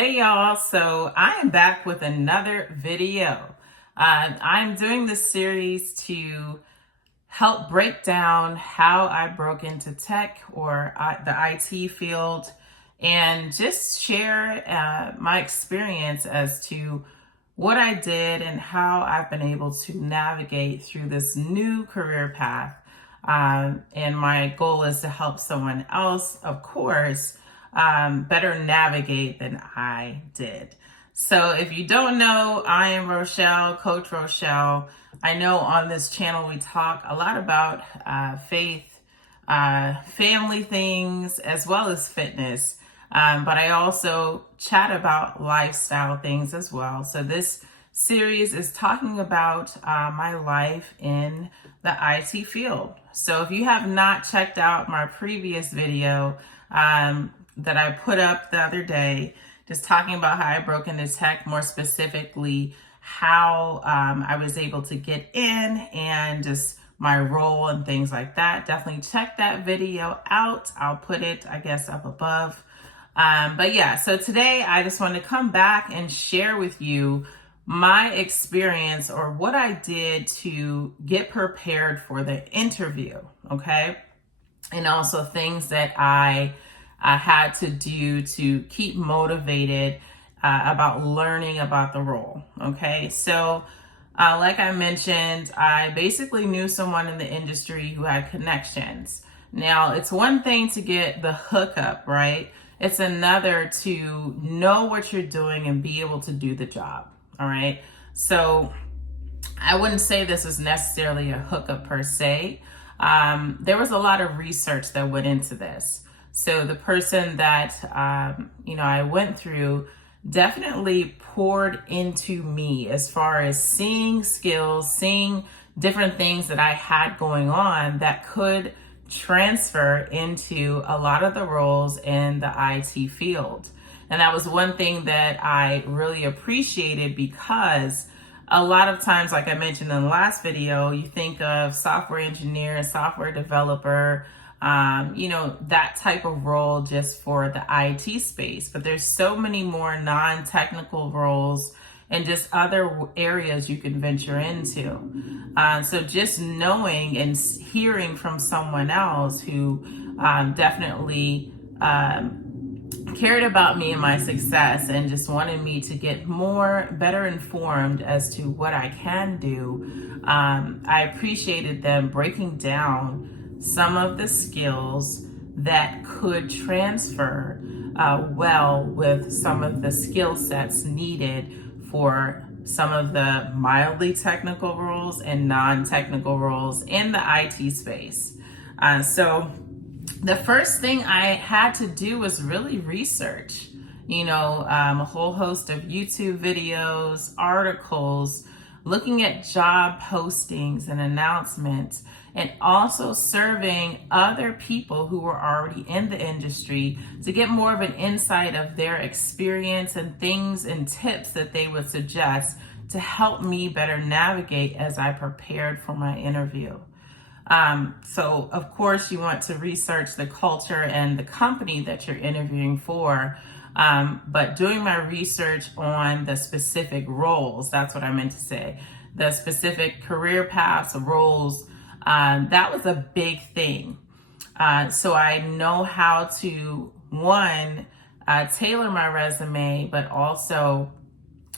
Hey y'all, so I am back with another video. I'm doing this series to help break down how I broke into tech or the IT field and just share my experience as to what I did and how I've been able to navigate through this new career path. And my goal is to help someone else, of course, better navigate than I did. So if you don't know, I am Rochelle, Coach Rochelle. I know on this channel we talk a lot about faith, family things, as well as fitness. But I also chat about lifestyle things as well. So this series is talking about my life in the IT field. So if you have not checked out my previous video that I put up the other day, just talking about how I broke into tech, more specifically how I was able to get in and just my role and things like that. Definitely check that video out. I'll put it, I guess, up above. But yeah, so today I just want to come back and share with you my experience or what I did to get prepared for the interview, okay? And also things that I had to do to keep motivated about learning about the role, okay? So like I mentioned, I basically knew someone in the industry who had connections. Now, it's one thing to get the hookup, right? It's another to know what you're doing and be able to do the job, all right? So I wouldn't say this was necessarily a hookup per se. There was a lot of research that went into this. So the person that, I went through definitely poured into me as far as seeing skills, seeing different things that I had going on that could transfer into a lot of the roles in the IT field. And that was one thing that I really appreciated because a lot of times, like I mentioned in the last video, you think of software engineer, software developer, that type of role just for the IT space. But there's so many more non-technical roles and just other areas you can venture into. So just knowing and hearing from someone else who definitely cared about me and my success and just wanted me to get better informed as to what I can do. I appreciated them breaking down some of the skills that could transfer well with some of the skill sets needed for some of the mildly technical roles and non-technical roles in the IT space. So the first thing I had to do was really research, a whole host of YouTube videos, articles, looking at job postings and announcements, and also surveying other people who were already in the industry to get more of an insight of their experience and things and tips that they would suggest to help me better navigate as I prepared for my interview. So of course you want to research the culture and the company that you're interviewing for. But doing my research on the specific roles, that's what I meant to say, the specific career paths, roles, that was a big thing. So I know how to, tailor my resume, but also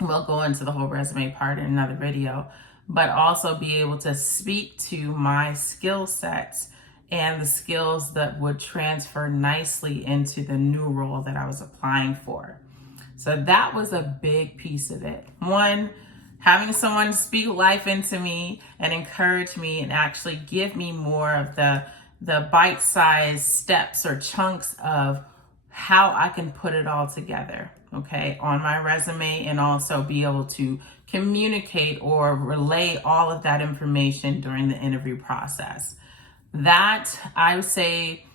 we'll go into the whole resume part in another video, but also be able to speak to my skill sets and the skills that would transfer nicely into the new role that I was applying for. So that was a big piece of it. One, having someone speak life into me and encourage me and actually give me more of the bite-sized steps or chunks of how I can put it all together, okay, on my resume, and also be able to communicate or relay all of that information during the interview process. That, I would say,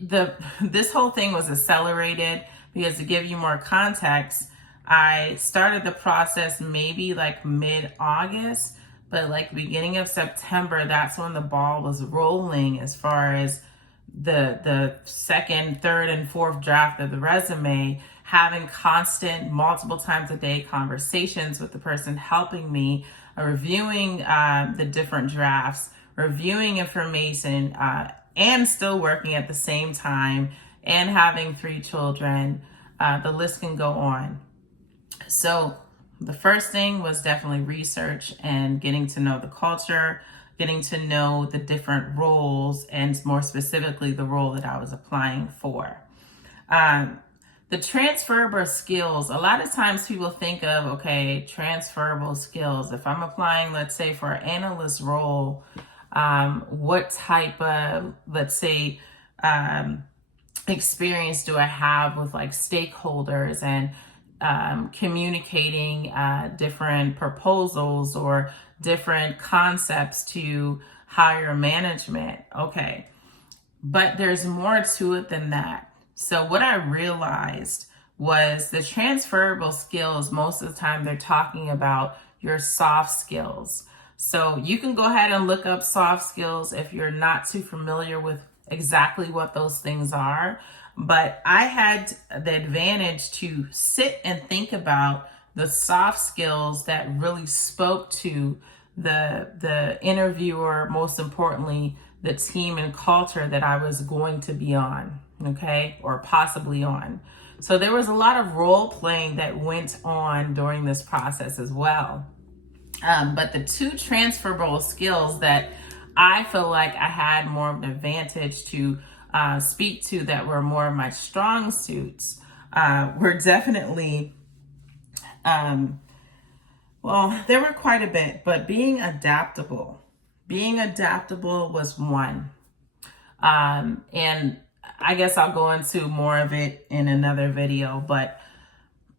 this whole thing was accelerated because, to give you more context, I started the process maybe like mid-August, but like beginning of September, that's when the ball was rolling as far as the second, third, and fourth draft of the resume. having constant, multiple times a day conversations with the person helping me, reviewing the different drafts, reviewing information, and still working at the same time, and having 3 children. The list can go on. So the first thing was definitely research and getting to know the culture, getting to know the different roles, and more specifically, the role that I was applying for. The transferable skills, a lot of times people think of, okay, transferable skills. If I'm applying, let's say, for an analyst role, what type of, let's say, experience do I have with like stakeholders and communicating different proposals or different concepts to higher management? Okay, but there's more to it than that. So what I realized was the transferable skills, most of the time they're talking about your soft skills. So you can go ahead and look up soft skills if you're not too familiar with exactly what those things are. But I had the advantage to sit and think about the soft skills that really spoke to the interviewer, most importantly, the team and culture that I was going to be on, okay, or possibly on. So there was a lot of role playing that went on during this process as well. But the 2 transferable skills that I feel like I had more of an advantage to speak to, that were more of my strong suits, were definitely, well, there were quite a bit, but being adaptable. Being adaptable was one. And I guess I'll go into more of it in another video, but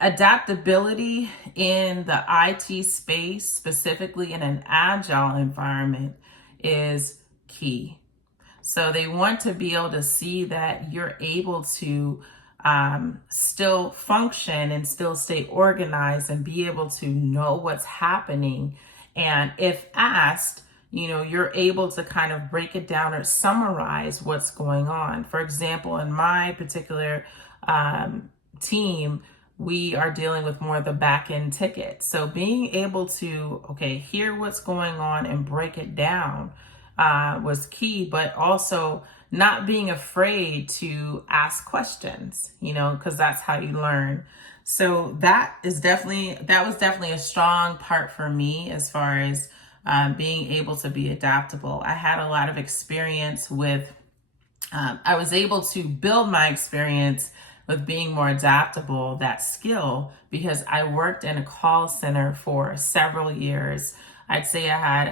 adaptability in the IT space, specifically in an agile environment, is key. So they want to be able to see that you're able to still function and still stay organized and be able to know what's happening. And if asked, you're able to kind of break it down or summarize what's going on. For example, in my particular team, we are dealing with more of the back end tickets. So being able to, hear what's going on and break it down was key, but also not being afraid to ask questions, because that's how you learn. So that was definitely a strong part for me as far as being able to be adaptable. I had a lot of experience with, I was able to build my experience with being more adaptable, that skill, because I worked in a call center for several years. I'd say I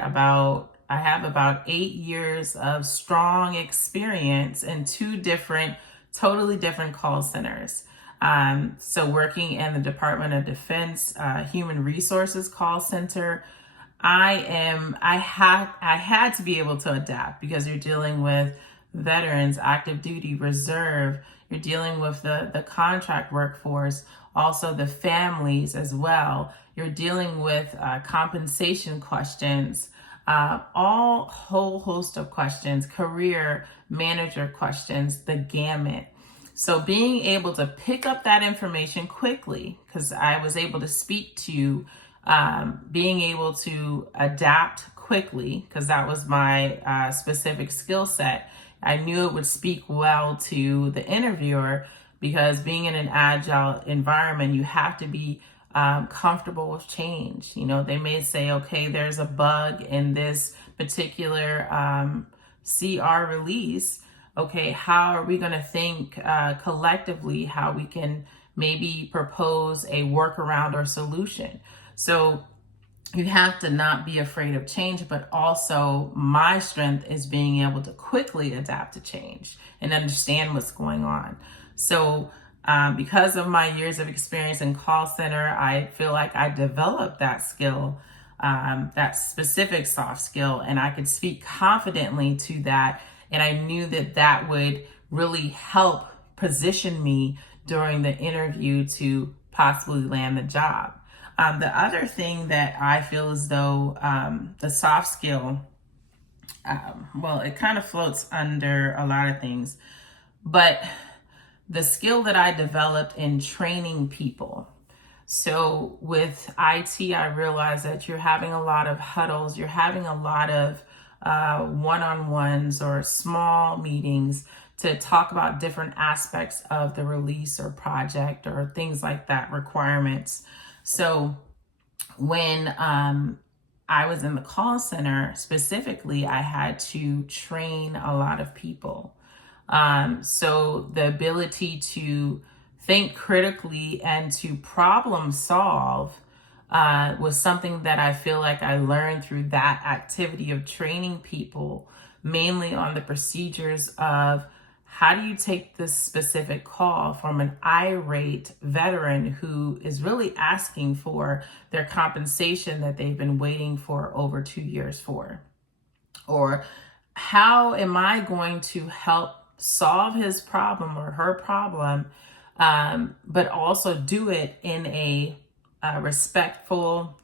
have about 8 years of strong experience in 2 totally different call centers. So working in the Department of Defense, Human Resources call center, I had to be able to adapt, because you're dealing with veterans, active duty, reserve. You're dealing with the contract workforce, also the families as well. You're dealing with compensation questions, all whole host of questions, career manager questions, the gamut. So being able to pick up that information quickly, because I was able to speak to being able to adapt quickly, because that was my specific skill set. I knew it would speak well to the interviewer, because being in an agile environment, you have to be comfortable with change. They may say, okay, there's a bug in this particular CR release. Okay, how are we going to think collectively how we can maybe propose a workaround or solution? So you have to not be afraid of change, but also my strength is being able to quickly adapt to change and understand what's going on. So because of my years of experience in call center, I feel like I developed that skill, that specific soft skill, and I could speak confidently to that. And I knew that that would really help position me during the interview to possibly land the job. The other thing that I feel as though the soft skill, it kind of floats under a lot of things, but the skill that I developed in training people. So with IT, I realized that you're having a lot of huddles, you're having a lot of one-on-ones or small meetings to talk about different aspects of the release or project or things like that, requirements. So when I was in the call center specifically, I had to train a lot of people. So the ability to think critically and to problem solve was something that I feel like I learned through that activity of training people, mainly on the procedures of how do you take this specific call from an irate veteran who is really asking for their compensation that they've been waiting for over 2 years for? Or how am I going to help solve his problem or her problem, but also do it in a respectful,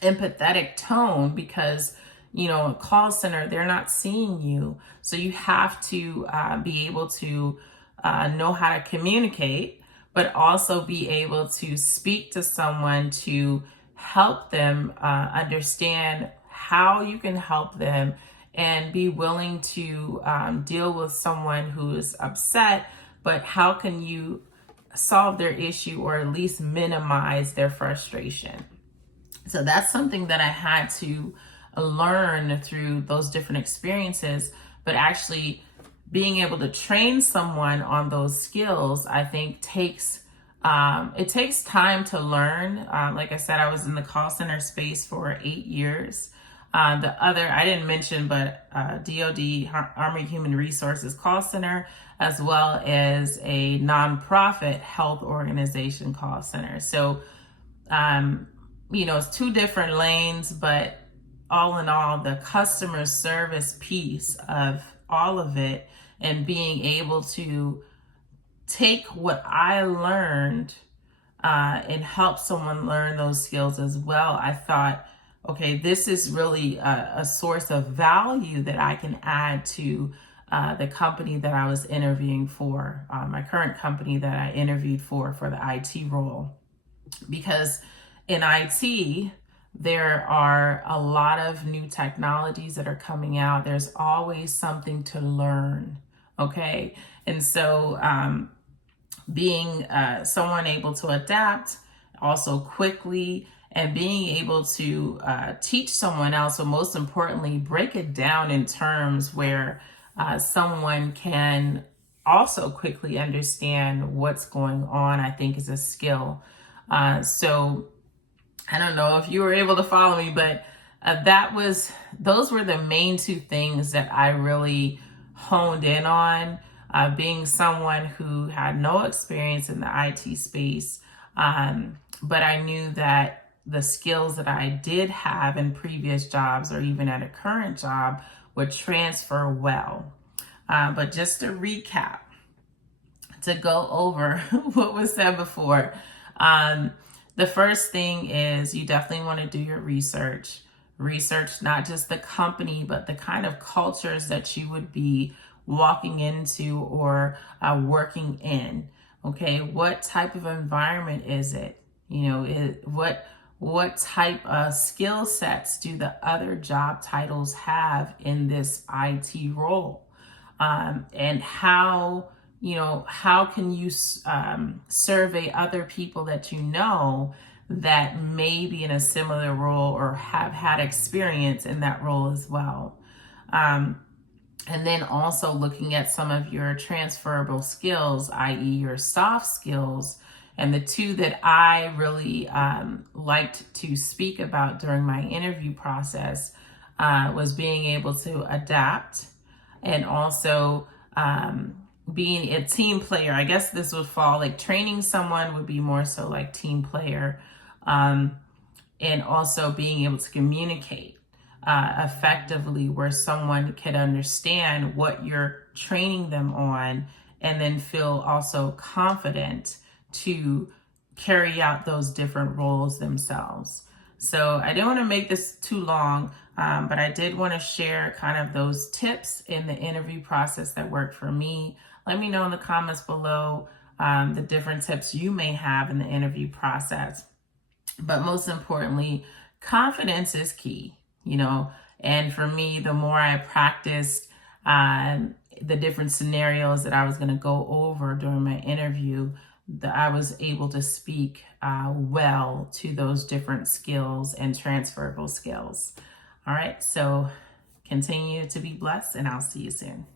empathetic tone? Because a call center, they're not seeing you, so you have to be able to know how to communicate, but also be able to speak to someone to help them understand how you can help them, and be willing to deal with someone who is upset, but how can you solve their issue or at least minimize their frustration? So that's something that I had to learn through those different experiences, but actually being able to train someone on those skills, I think takes time to learn. Like I said, I was in the call center space for 8 years. The other, I didn't mention, but DoD, Army Human Resources Call Center, as well as a nonprofit health organization call center. So, it's 2 different lanes, but all in all, the customer service piece of all of it and being able to take what I learned and help someone learn those skills as well, I thought, okay, this is really a source of value that I can add to the company that I was interviewing for, my current company that I interviewed for the IT role. Because in IT, there are a lot of new technologies that are coming out. There's always something to learn, okay? And so being someone able to adapt also quickly, and being able to teach someone else, but most importantly, break it down in terms where someone can also quickly understand what's going on, I think is a skill. So I don't know if you were able to follow me, but those were the main 2 things that I really honed in on, being someone who had no experience in the IT space, but I knew that the skills that I did have in previous jobs or even at a current job would transfer well. But just to recap, to go over what was said before, the first thing is you definitely want to do your research. Research not just the company, but the kind of cultures that you would be walking into or working in. Okay, what type of environment is it? What type of skill sets do the other job titles have in this IT role? And how can you survey other people that that may be in a similar role or have had experience in that role as well? And then also looking at some of your transferable skills, i.e. your soft skills. And the 2 that I really liked to speak about during my interview process was being able to adapt, and also being a team player. I guess this would fall, like training someone would be more so like team player, and also being able to communicate effectively where someone could understand what you're training them on, and then feel also confident to carry out those different roles themselves. So I didn't want to make this too long, but I did want to share kind of those tips in the interview process that worked for me. Let me know in the comments below the different tips you may have in the interview process. But most importantly, confidence is key, and for me, the more I practiced the different scenarios that I was going to go over during my interview, that I was able to speak well to those different skills and transferable skills. All right, so continue to be blessed, and I'll see you soon.